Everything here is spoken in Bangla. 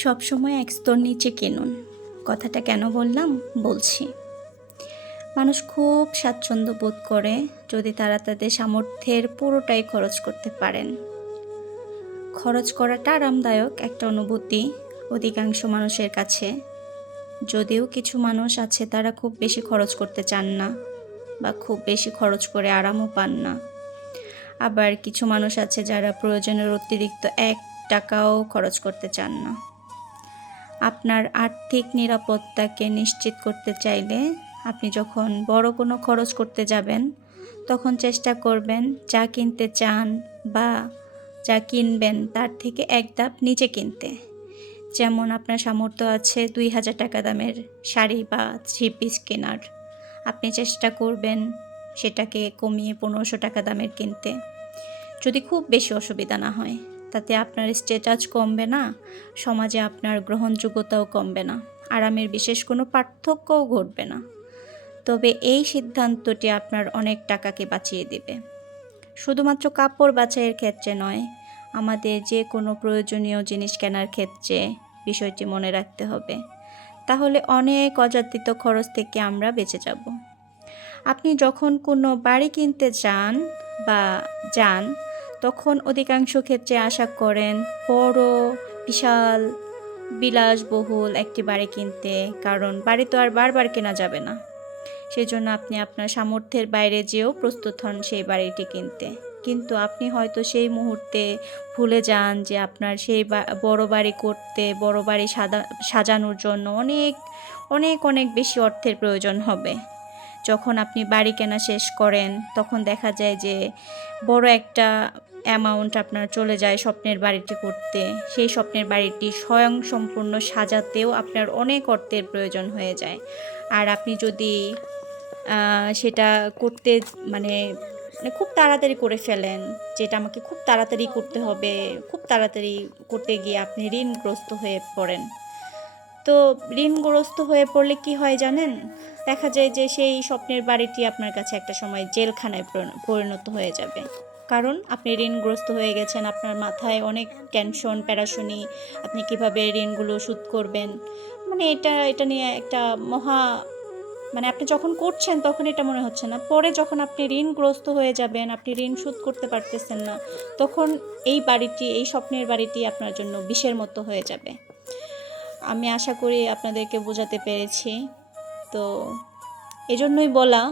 সবসময় এক স্তর নিচে কিনুন। কথাটা কেন বললাম? বলছি। মানুষ খুব স্বাচ্ছন্দ্য বোধ করে যদি তারা তাদের সামর্থ্যের পুরোটাই খরচ করতে পারেন। খরচ করাটা আরামদায়ক একটা অনুভূতি অধিকাংশ মানুষের কাছে। যদিও কিছু মানুষ আছে তারা খুব বেশি খরচ করতে চান না বা খুব বেশি খরচ করে আরামও পান না। আবার কিছু মানুষ আছে যারা প্রয়োজনের অতিরিক্ত ১ টাকাও খরচ করতে চান না। আপনার আর্থিক নিরাপত্তাকে নিশ্চিত করতে চাইলে আপনি যখন বড় কোনো খরচ করতে যাবেন তখন চেষ্টা করবেন যা কিনতে চান বা যা কিনবেন তার থেকে এক ধাপ নিচে কিনতে। যেমন আপনার সামর্থ্য আছে ২,০০০ টাকা দামের শাড়ি বা 3 পিস কেনার, আপনি চেষ্টা করবেন সেটাকে কমিয়ে ১৫০০ টাকা দামের কিনতে। যদি খুব বেশি অসুবিধা না হয়, তাতে আপনার স্ট্যাটাস কমবে না, সমাজে আপনার গ্রহণযোগ্যতাও কমবে না, আরামের বিশেষ কোনো পার্থক্যও ঘটবে না। তবে এই সিদ্ধান্তটি আপনার অনেক টাকাকে বাঁচিয়ে দেবে। শুধুমাত্র কাপড় বাছাইয়ের ক্ষেত্রে নয়, আমাদের যে কোনো প্রয়োজনীয় জিনিস কেনার ক্ষেত্রে বিষয়টি মনে রাখতে হবে। তাহলে অনেক অযাচিত খরচ থেকে আমরা বেঁচে যাব। আপনি যখন কোনো বাড়ি কিনতে চান বা যান, তখন অধিকাংশ ক্ষেত্রে আশা করেন বড়, বিশাল, বিলাসবহুল একটি বাড়ি কিনতে, কারণ বাড়ি তো আর বারবার কেনা যাবে না। সেজন্য আপনি আপনার সামর্থ্যের বাইরে যেয়েও প্রস্তুত হন সেই বাড়িটি কিনতে। কিন্তু আপনি হয়তো সেই মুহূর্তে ভুলে যান যে আপনার সেই বড় বাড়ি করতে, বড় বাড়ি সাজানোর জন্য অনেক অনেক অনেক বেশি অর্থের প্রয়োজন হবে। যখন আপনি বাড়ি কেনা শেষ করেন তখন দেখা যায় যে বড় একটা অ্যামাউন্ট আপনার চলে যায় স্বপ্নের বাড়িটি করতে। সেই স্বপ্নের বাড়িটি স্বয়ংসম্পূর্ণ সাজাতেও আপনার অনেক অর্থের প্রয়োজন হয়ে যায়। আর আপনি যদি সেটা করতে মানে খুব তাড়াতাড়ি করে ফেলেন, যেটা আমাকে খুব তাড়াতাড়ি করতে হবে, খুব তাড়াতাড়ি করতে গিয়ে আপনি ঋণগ্রস্ত হয়ে পড়েন। তো ঋণগ্রস্ত হয়ে পড়লে কি হয় জানেন? দেখা যায় যে সেই স্বপ্নের বাড়িটি আপনার কাছে একটা সময় জেলখানায় পরিণত হয়ে যাবে। কারণ আপনি ঋণগ্রস্ত হয়ে গেছেন, আপনার মাথায় অনেক টেনশন, প্যারাশানি, আপনি কিভাবে ঋণগুলো শোধ করবেন। মানে এটা নিয়ে একটা আপনি যখন করছেন তখন এটা মনে হচ্ছে না। পরে যখন আপনি ঋণগ্রস্ত হয়ে যাবেন, আপনি ঋণ শোধ করতে পারতেছেন না, তখন এই স্বপ্নের বাড়িটি আপনার জন্য বিষের মতো হয়ে যাবে। আমি আশা করি আপনাদেরকে বোঝাতে পেরেছি। তো এজন্যই বলা